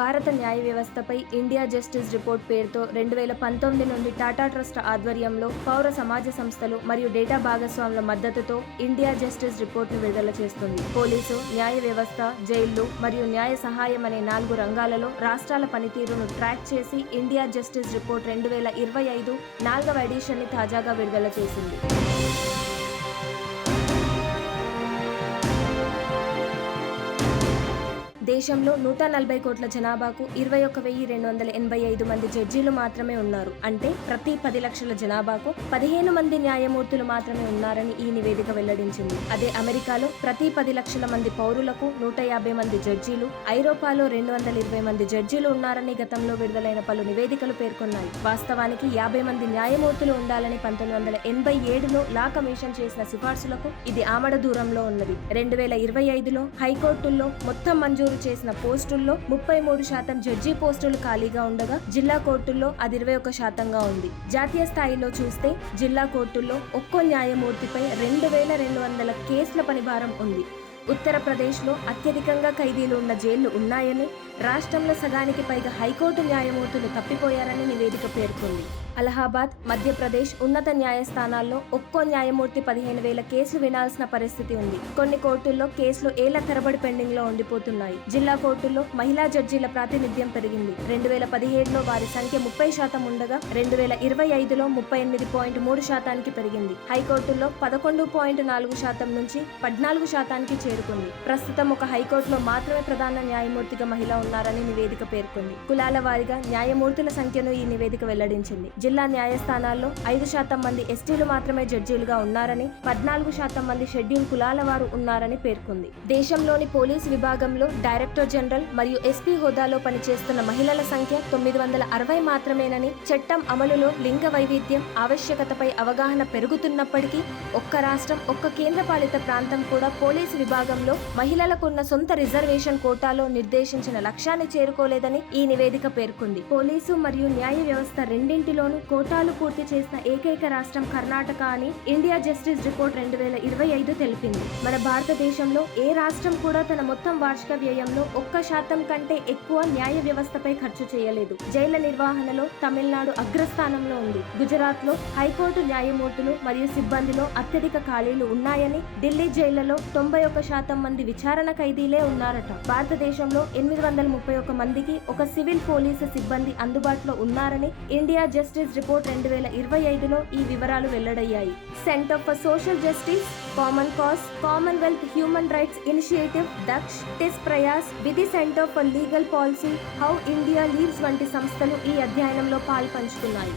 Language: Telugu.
భారత న్యాయ వ్యవస్థపై ఇండియా జస్టిస్ రిపోర్ట్ పేరుతో 2019 నుండి టాటా ట్రస్ట్ ఆధ్వర్యంలో పౌర సమాజ సంస్థలు మరియు డేటా భాగస్వాముల మద్దతుతో ఇండియా జస్టిస్ రిపోర్ట్ను విడుదల చేస్తుంది. పోలీసు, న్యాయ వ్యవస్థ, జైళ్లు మరియు న్యాయ సహాయం అనే 4 రంగాలలో రాష్ట్రాల పనితీరును ట్రాక్ చేసి ఇండియా జస్టిస్ రిపోర్ట్ 2025 4వ ఎడిషన్ని తాజాగా విడుదల చేసింది. దేశంలో 140 కోట్ల జనాభాకు 21,285 మంది జడ్జీలు మాత్రమే ఉన్నారు. అంటే ప్రతి 10 లక్షల జనాభాకు 15 మంది న్యాయమూర్తులు మాత్రమే ఉన్నారని ఈ నివేదిక వెల్లడించింది. అదే అమెరికాలో ప్రతి 10 లక్షల మంది పౌరులకు 150 మంది జడ్జీలు, ఐరోపాలో 220 మంది జడ్జీలు ఉన్నారని గతంలో విడుదలైన పలు నివేదికలు పేర్కొన్నాయి. వాస్తవానికి 50 మంది న్యాయమూర్తులు ఉండాలని 1987లో లా కమిషన్ చేసిన సిఫార్సులకు ఇది ఆమడ దూరంలో ఉన్నది. 2025లో హైకోర్టుల్లో మొత్తం మంజూరు చేసిన పోస్టుల్లో 33% జడ్జి పోస్టులు ఖాళీగా ఉండగా జిల్లా కోర్టుల్లో అది 21%గా ఉంది. జాతీయ స్థాయిలో చూస్తే జిల్లా కోర్టుల్లో ఒక్కో న్యాయమూర్తిపై 2,200 కేసుల పనిభారం ఉంది. ఉత్తరప్రదేశ్లో అత్యధికంగా ఖైదీలు ఉన్న జైళ్లు ఉన్నాయని, రాష్ట్రంలో సగానికి పైగా హైకోర్టు న్యాయమూర్తులు తప్పిపోయారని నివేదిక పేర్కొంది. అలహాబాద్, మధ్యప్రదేశ్ ఉన్నత న్యాయస్థానాల్లో ఒక్కో న్యాయమూర్తి 15,000 కేసులు వినాల్సిన పరిస్థితి ఉంది. కొన్ని కోర్టుల్లో కేసులు ఏళ్ల తరబడి పెండింగ్ లో ఉండిపోతున్నాయి. జిల్లా కోర్టుల్లో మహిళా జడ్జీల ప్రాతినిధ్యం పెరిగింది. 2017లో వారి సంఖ్య 30% ఉండగా 2025లో 38.3% పెరిగింది. హైకోర్టుల్లో 11.4% నుంచి 14% చేరుకుంది. ప్రస్తుతం ఒక హైకోర్టులో మాత్రమే ప్రధాన న్యాయమూర్తిగా మహిళ ఉన్నారని నివేదిక పేర్కొంది. కులాల వారీగా న్యాయమూర్తుల సంఖ్యను ఈ నివేదిక వెల్లడించింది. జిల్లా న్యాయస్థానాల్లో 5% మంది ఎస్టీలు మాత్రమే జడ్జీలుగా ఉన్నారని, 14% మంది షెడ్యూల్ కులాల వారు ఉన్నారని పేర్కొంది. దేశంలోని పోలీసు విభాగంలో డైరెక్టర్ జనరల్ మరియు ఎస్పీ హోదాలో పనిచేస్తున్న మహిళల సంఖ్య 960 మాత్రమేనని, చట్టం అమలులో లింగ వైవిధ్యం ఆవశ్యకతపై అవగాహన పెరుగుతున్నప్పటికీ ఒక్క రాష్ట్రం, ఒక్క కేంద్రపాలిత ప్రాంతం కూడా పోలీసు విభాగంలో మహిళలకున్న సొంత రిజర్వేషన్ కోటాలో నిర్దేశించిన లక్ష్యాన్ని చేరుకోలేదని ఈ నివేదిక పేర్కొంది. పోలీసు మరియు న్యాయ వ్యవస్థ రెండింటిలోనూ కోటాలు పూర్తి చేసిన ఏకైక రాష్ట్రం కర్ణాటక అని ఇండియా జస్టిస్ రిపోర్ట్ 2025 తెలిపింది. మన భారతదేశంలో ఏ రాష్ట్రం కూడా తన మొత్తం వార్షిక వ్యయంలో 1% కంటే ఎక్కువ న్యాయ వ్యవస్థపై ఖర్చు చేయలేదు. జైళ్ల నిర్వహణలో తమిళనాడు అగ్రస్థానంలో ఉంది. గుజరాత్ లో హైకోర్టు న్యాయమూర్తులు మరియు సిబ్బందిలో అత్యధిక ఖాళీలు ఉన్నాయని, ఢిల్లీ జైళ్లలో 91% మంది విచారణ ఖైదీలే ఉన్నారట. భారతదేశంలో 831 మందికి ఒక సివిల్ పోలీసు సిబ్బంది అందుబాటులో ఉన్నారని ఇండియా జస్టిస్ రిపోర్ట్ 2025లో ఈ వివరాలు వెల్లడయ్యాయి. Centre for social justice, common cause, commonwealth human rights initiative, Daksh, TISS Prayas, Vidhi centre for legal policy, how India leads వంటి సంస్థలు ఈ అధ్యయనంలో పాల్పంచుకున్నాయి.